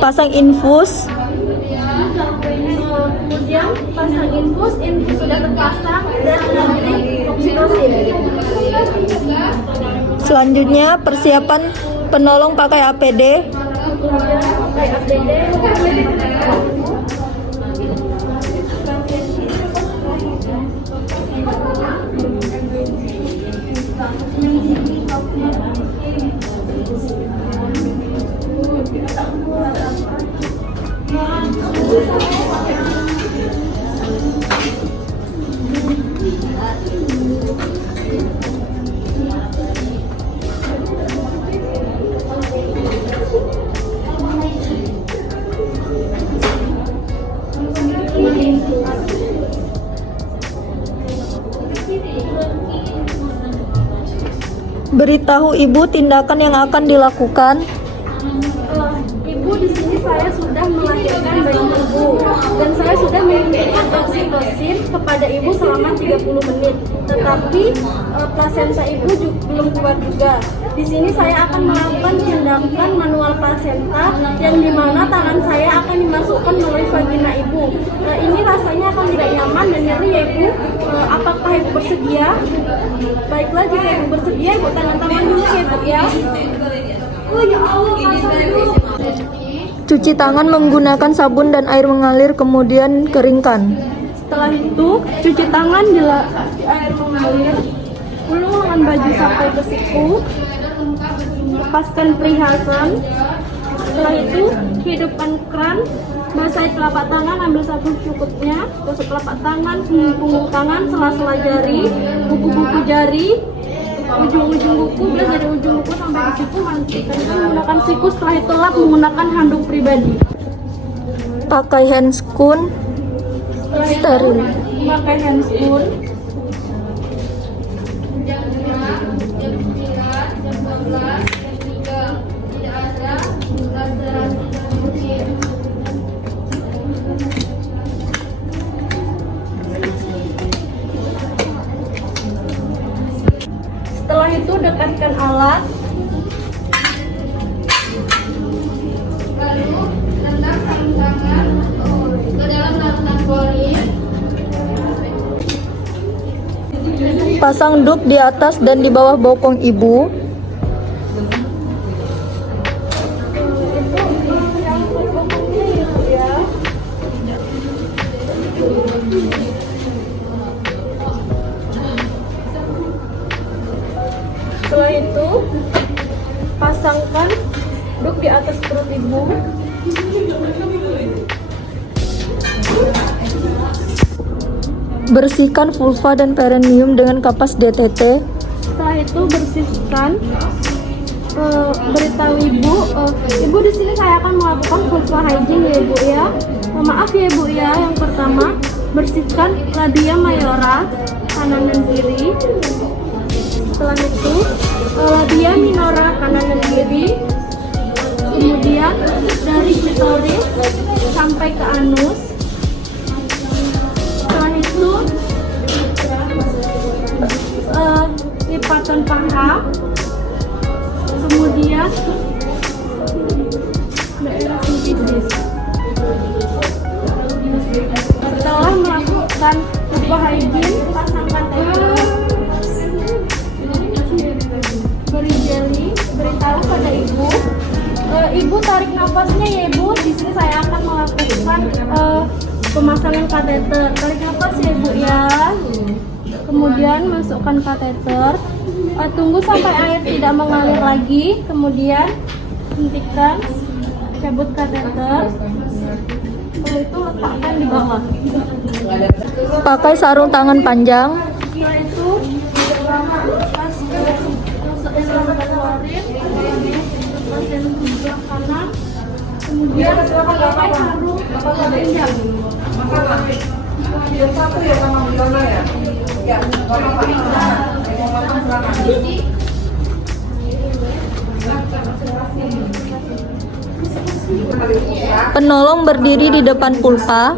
Pasang infus. Kemudian pasang infus sudah terpasang dan nanti oksitosin. Selanjutnya persiapan penolong pakai APD. Kemudian pakai APD. Beritahu ibu tindakan yang akan dilakukan. Ibu, di sini saya sudah melahirkan bayi ibu dan saya sudah memberikan oksitosin kepada ibu selama 30 menit. Tetapi plasenta ibu belum keluar juga. Di sini saya akan melakukan tindakan manual plasenta yang dimana tangan saya akan dimasukkan melalui vagina ibu. Ini rasanya akan tidak nyaman dan nyeri ya ibu. Apakah ibu bersedia? Baiklah, jika ibu bersedia, ibu tangan-tangan dulu ya ibu ya. Oh ya Allah, Cuci tangan menggunakan sabun dan air mengalir, kemudian keringkan. Setelah itu, cuci tangan di air mengalir, ulurkan baju sampai ke siku, lepaskan perhiasan. Setelah itu, hidupkan keran, basahi telapak tangan, ambil sabun cukupnya, gosok telapak tangan, punggung tangan, sela-sela jari, buku-buku jari, ujung-ujung kuku, belas dari ujung kuku sampai ke siku, mandikan menggunakan siku. Setelah itu lap menggunakan handuk pribadi. Pakai handscoon steril. Pakai handscoon. Setelah itu dekatkan alat. Lalu rendam sarung tangan ke dalam larutan klorin. Pasang dup di atas dan di bawah bokong ibu. Setelah itu, pasangkan dup di atas perut ibu. Bersihkan vulva dan perineum dengan kapas DTT. Setelah itu bersihkan. Beritahu ibu, ibu di sini saya akan melakukan vulva hygiene ya ibu ya. Maaf ya ibu ya. Yang pertama, bersihkan labia mayora kanan dan kiri. Setelah itu labia minora kanan dan kiri. Kemudian dari klitoris sampai ke anus. Setelah itu lipatan paha. Kemudian daerah simfisis. Setelah melakukan vulva hygiene, pasangkan kateter, beri jeli, beritahu pada ibu. Ibu tarik nafasnya ya ibu. Di sini saya akan melakukan pemasangan kateter. Tarik nafas ya ibu ya. Kemudian masukkan kateter. Tunggu sampai air tidak mengalir lagi. Kemudian hentikan, cabut kateter. Setelah itu letakkan di bawah. Pakai sarung tangan panjang. Setelah itu kanan. Kemudian pakai sarung panjang. Satu ya sama Milana ya? Ya, Penolong berdiri di depan pulpa.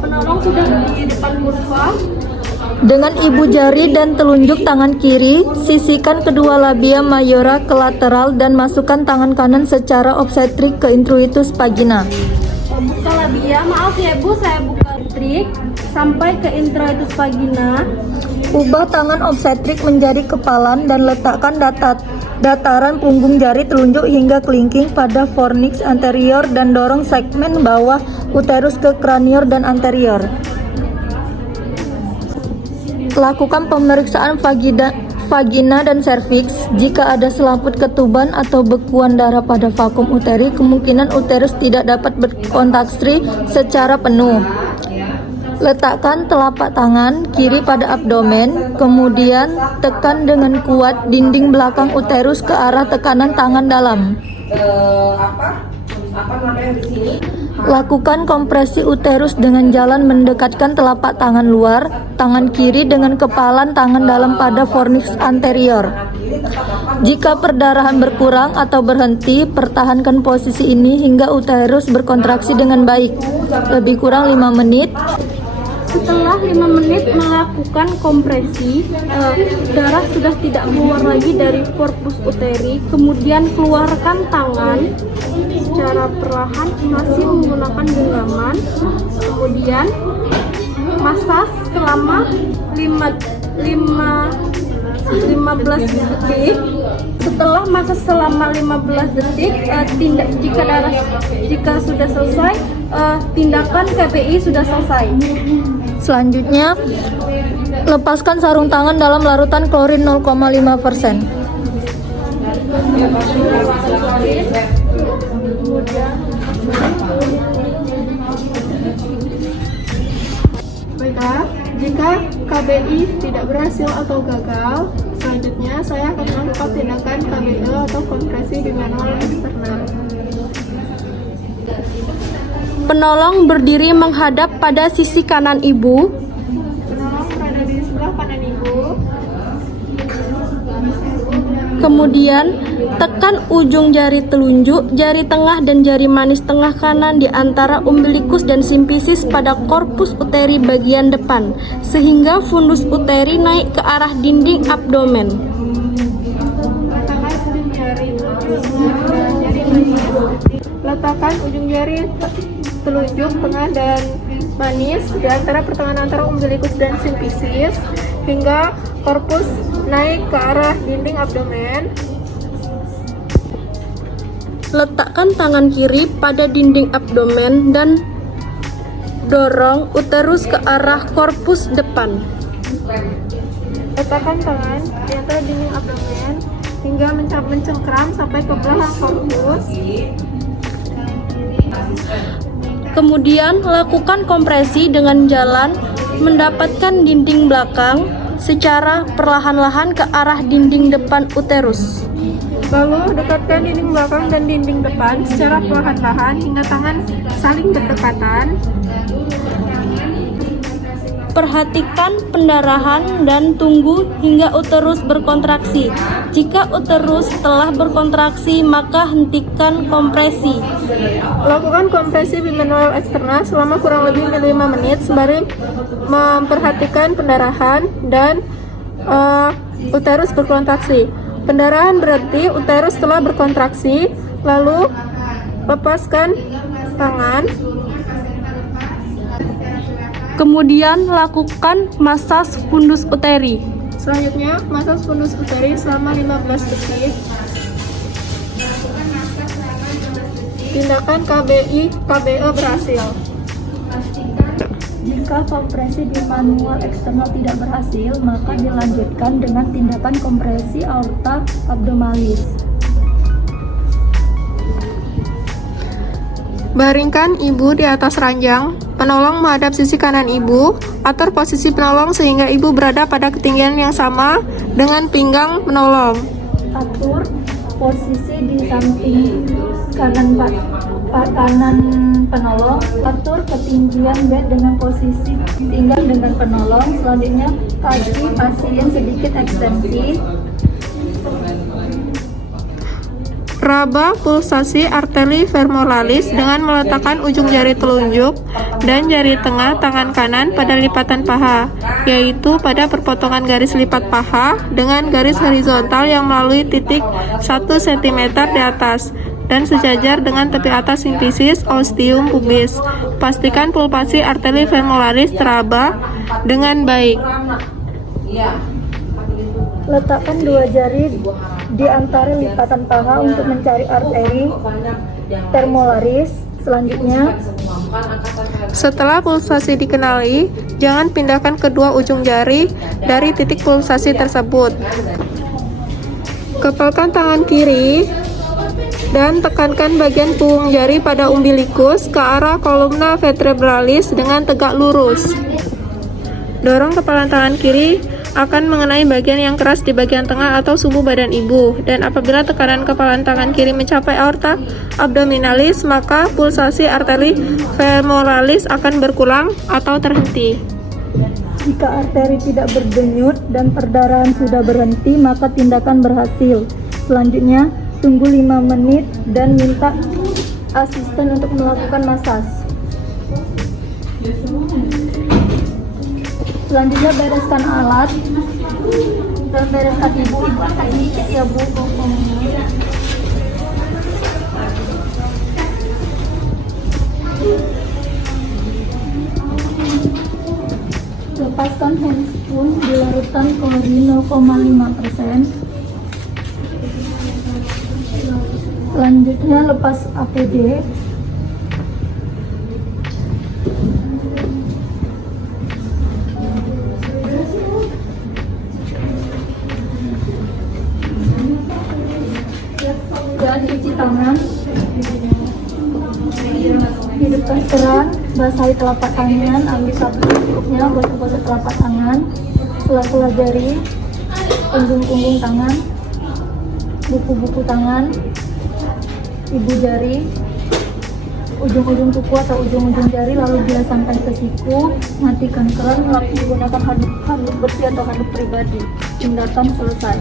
Penolong sudah berdiri di depan vulva. Dengan ibu jari dan telunjuk tangan kiri, sisihkan kedua labia mayora ke lateral dan masukkan tangan kanan secara obstetrik ke introitus vagina. Buka labia, maaf ya Bu, saya buka trik sampai ke introitus vagina. Ubah tangan obstetrik menjadi kepalan dan letakkan dataran punggung jari telunjuk hingga kelingking pada fornix anterior dan dorong segmen bawah uterus ke cranior dan anterior. Lakukan pemeriksaan vagina dan serviks. Jika ada selaput ketuban atau bekuan darah pada vakum uteri, kemungkinan uterus tidak dapat berkontraksi secara penuh. Letakkan telapak tangan kiri pada abdomen, kemudian tekan dengan kuat dinding belakang uterus ke arah tekanan tangan dalam. Lakukan kompresi uterus dengan jalan mendekatkan telapak tangan luar, tangan kiri dengan kepalan tangan dalam pada fornix anterior. Jika perdarahan berkurang atau berhenti, pertahankan posisi ini hingga uterus berkontraksi dengan baik, lebih kurang 5 menit. Setelah 5 menit melakukan kompresi, darah sudah tidak keluar lagi dari korpus uteri. Kemudian keluarkan tangan secara perlahan, masih menggunakan genggaman. Kemudian masas selama 15 detik. Setelah masas selama 15 detik, jika sudah selesai, tindakan KBI sudah selesai. Selanjutnya, lepaskan sarung tangan dalam larutan klorin 0,5%. Baiklah, jika KBI tidak berhasil atau gagal, selanjutnya saya akan melakukan tindakan KBL atau kompresi di manual eksternal. Penolong berdiri menghadap pada sisi kanan ibu. Penolong berada di sebelah kanan ibu. Kemudian tekan ujung jari telunjuk, jari tengah dan jari manis tengah kanan di antara umbilikus dan simpisis pada korpus uteri bagian depan, sehingga fundus uteri naik ke arah dinding abdomen. Letakkan ujung jari telunjuk tengah dan manis di antara pertengahan antara umbilikus dan simpisis hingga korpus naik ke arah dinding abdomen. Letakkan tangan kiri pada dinding abdomen dan dorong uterus ke arah korpus depan. Letakkan tangan di antara dinding abdomen hingga mencengkram sampai ke belakang korpus. Kemudian lakukan kompresi dengan jalan mendapatkan dinding belakang secara perlahan-lahan ke arah dinding depan uterus. Lalu dekatkan dinding belakang dan dinding depan secara perlahan-lahan hingga tangan saling berdekatan. Perhatikan pendarahan dan tunggu hingga uterus berkontraksi. Jika uterus telah berkontraksi, maka hentikan kompresi. Lakukan kompresi bimanual eksternal selama kurang lebih 5 menit sembari memperhatikan pendarahan dan uterus berkontraksi. Pendarahan berhenti, uterus telah berkontraksi, lalu lepaskan tangan. Kemudian lakukan masas fundus uteri. Selanjutnya, masas fundus uteri selama 15 detik. Tindakan KBE berhasil. Jika kompresi di manual eksternal tidak berhasil, maka dilanjutkan dengan tindakan kompresi aorta abdominalis. Baringkan ibu di atas ranjang, penolong menghadap sisi kanan ibu, atur posisi penolong sehingga ibu berada pada ketinggian yang sama dengan pinggang penolong. Atur posisi di samping kanan penolong, atur ketinggian bed dengan posisi tinggal dengan penolong. Selanjutnya, kaki pasien sedikit ekstensi. Raba pulsasi arteri femoralis dengan meletakkan ujung jari telunjuk dan jari tengah tangan kanan pada lipatan paha, yaitu pada perpotongan garis lipat paha dengan garis horizontal yang melalui titik 1 cm di atas dan sejajar dengan tepi atas simfisis ostium pubis. Pastikan pulsasi arteri femoralis teraba dengan baik. Letakkan 2 jari di antara lipatan paha untuk mencari arteri termolaris. Selanjutnya, Setelah pulsasi dikenali, jangan pindahkan kedua ujung jari dari titik pulsasi tersebut. Kepalkan tangan kiri dan tekankan bagian punggung jari pada umbilikus ke arah kolumna vertebralis dengan tegak lurus. Dorong kepalan tangan kiri akan mengenai bagian yang keras di bagian tengah atau sumbu badan ibu, dan apabila tekanan kepalan tangan kiri mencapai aorta abdominalis, maka pulsasi arteri femoralis akan berkurang atau terhenti. jika arteri tidak berdenyut dan perdarahan sudah berhenti, maka tindakan berhasil. Selanjutnya, tunggu 5 menit dan minta asisten untuk melakukan masas. Selanjutnya, bereskan alat dan bereskan ibu ini ya bu. Lepaskan handspoon, dilarutkan klorin 0,5%. Selanjutnya lepas APD. Dan cuci tangan. Hidupkan keran, basahi telapak tangan, ambil sabun cukupnya, gosok-gosok telapak tangan, sela-sela jari, punggung-punggung tangan, buku-buku tangan, ibu jari, ujung-ujung kuku atau ujung-ujung jari, lalu bilas sampai ke siku. Matikan keran, menggunakan handuk bersih atau handuk pribadi. Tindakan selesai.